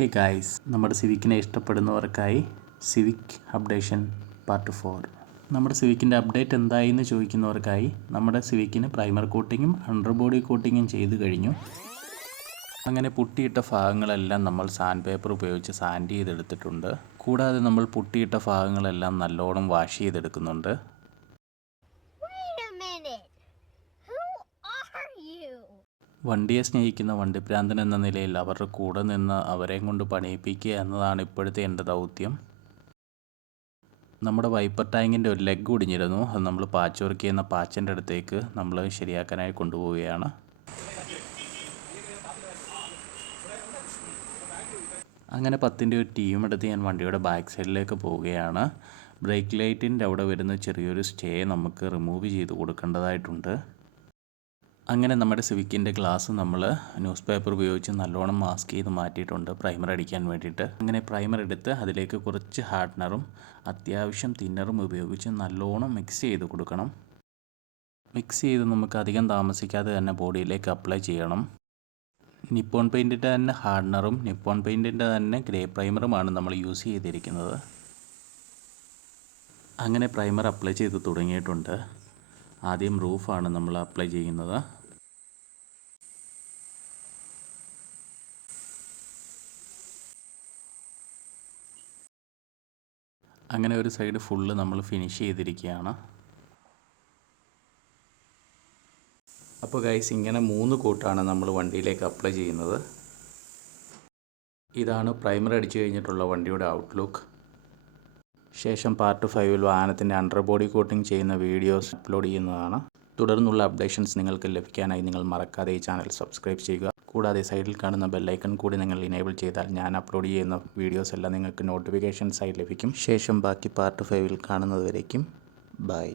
Hey guys, നമ്മുടെ സിവിക്കിനെ ഇഷ്ടപ്പെടുന്നവർക്കായി civic updation part 4. നമ്മുടെ സിവിക്കിൻ്റെ update എന്തായി എന്ന് ചോദിക്കുന്നവർക്കായി നമ്മുടെ സിവിക്കിന് പ്രൈമർ കോട്ടിങ്ങും അണ്ടർ ബോഡി കോട്ടിങ്ങും ചെയ്തു കഴിഞ്ഞു. അങ്ങനെ പുട്ടിയിട്ട ഭാഗങ്ങളെല്ലാം നമ്മൾ സാൻഡ് പേപ്പർ ഉപയോഗിച്ച് സാൻഡ് ചെയ്തെടുത്തിട്ടുണ്ട്. കൂടാതെ നമ്മൾ പുട്ടിയിട്ട ഭാഗങ്ങളെല്ലാം നല്ലോണം വാഷ് ചെയ്തെടുക്കുന്നുണ്ട്. വണ്ടിയെ സ്നേഹിക്കുന്ന വണ്ടിപ്രാന്തൻ എന്ന നിലയിൽ അവരുടെ കൂടെ നിന്ന് അവരെയും കൊണ്ട് പണിയിപ്പിക്കുക എന്നതാണ് ഇപ്പോഴത്തെ എൻ്റെ ദൗത്യം. നമ്മുടെ വൈപ്പർ ടാങ്കിൻ്റെ ഒരു ലെഗ് ഒടിഞ്ഞിരുന്നു. അത് നമ്മൾ പാച്ച് വർക്ക് ചെയ്യുന്ന പാച്ചിൻ്റെ അടുത്തേക്ക് നമ്മൾ ശരിയാക്കാനായി കൊണ്ടുപോവുകയാണ്. അങ്ങനെ 10ൻ്റെ ഒരു ടീം എടുത്ത് ഞാൻ വണ്ടിയുടെ ബാക്ക് സൈഡിലേക്ക് പോവുകയാണ്. ബ്രേക്ക് ലൈറ്റിൻ്റെ അവിടെ വരുന്ന ചെറിയൊരു സ്റ്റേ നമുക്ക് റിമൂവ് ചെയ്ത് കൊടുക്കേണ്ടതായിട്ടുണ്ട്. അങ്ങനെ നമ്മുടെ സിവിക്കിൻ്റെ ഗ്ലാസ് നമ്മൾ ന്യൂസ് പേപ്പർ ഉപയോഗിച്ച് നല്ലോണം മാസ്ക് ചെയ്ത് മാറ്റിയിട്ടുണ്ട് പ്രൈമർ അടിക്കാൻ വേണ്ടിയിട്ട്. അങ്ങനെ പ്രൈമർ എടുത്ത് അതിലേക്ക് കുറച്ച് ഹാർഡ്നറും അത്യാവശ്യം തിന്നറും ഉപയോഗിച്ച് നല്ലോണം മിക്സ് ചെയ്ത് കൊടുക്കണം. മിക്സ് ചെയ്ത് നമുക്ക് അധികം താമസിക്കാതെ തന്നെ ബോഡിയിലേക്ക് അപ്ലൈ ചെയ്യണം. നിപ്പോൺ പെയിൻറ്റിൻ്റെ തന്നെ ഹാർഡ്നറും നിപ്പോൺ പെയിൻറ്റിൻ്റെ തന്നെ ഗ്രേ പ്രൈമറുമാണ് നമ്മൾ യൂസ് ചെയ്തിരിക്കുന്നത്. അങ്ങനെ പ്രൈമർ അപ്ലൈ ചെയ്ത് തുടങ്ങിയിട്ടുണ്ട്. ആദ്യം റൂഫാണ് നമ്മൾ അപ്ലൈ ചെയ്യുന്നത്. അങ്ങനെ ഒരു സൈഡ് ഫുള്ള് നമ്മൾ ഫിനിഷ് ചെയ്തിരിക്കുകയാണ്. അപ്പോൾ ഗൈസ്, ഇങ്ങനെ 3 കോട്ടാണ് നമ്മൾ വണ്ടിയിലേക്ക് അപ്ലൈ ചെയ്യുന്നത്. ഇതാണ് പ്രൈമർ അടിച്ചു കഴിഞ്ഞിട്ടുള്ള വണ്ടിയുടെ ഔട്ട്ലുക്ക്. ശേഷം പാർട്ട് 5-ൽ വാഹനത്തിൻ്റെ അണ്ടർ ബോഡി കോട്ടിംഗ് ചെയ്യുന്ന വീഡിയോസ് അപ്ലോഡ് ചെയ്യുന്നതാണ്. തുടർന്നുള്ള അപ്ഡേഷൻസ് നിങ്ങൾക്ക് ലഭിക്കാനായി നിങ്ങൾ മറക്കാതെ ഈ ചാനൽ സബ്സ്ക്രൈബ് ചെയ്യുക. കൂടാതെ സൈഡിൽ കാണുന്ന ബെല്ലൈക്കൺ കൂടി നിങ്ങൾ ഇനേബിൾ ചെയ്താൽ ഞാൻ അപ്ലോഡ് ചെയ്യുന്ന വീഡിയോസ് എല്ലാം നിങ്ങൾക്ക് നോട്ടിഫിക്കേഷൻസായി ലഭിക്കും. ശേഷം ബാക്കി പാർട്ട് 5-ൽ കാണുന്നതുവരേക്കും ബൈ.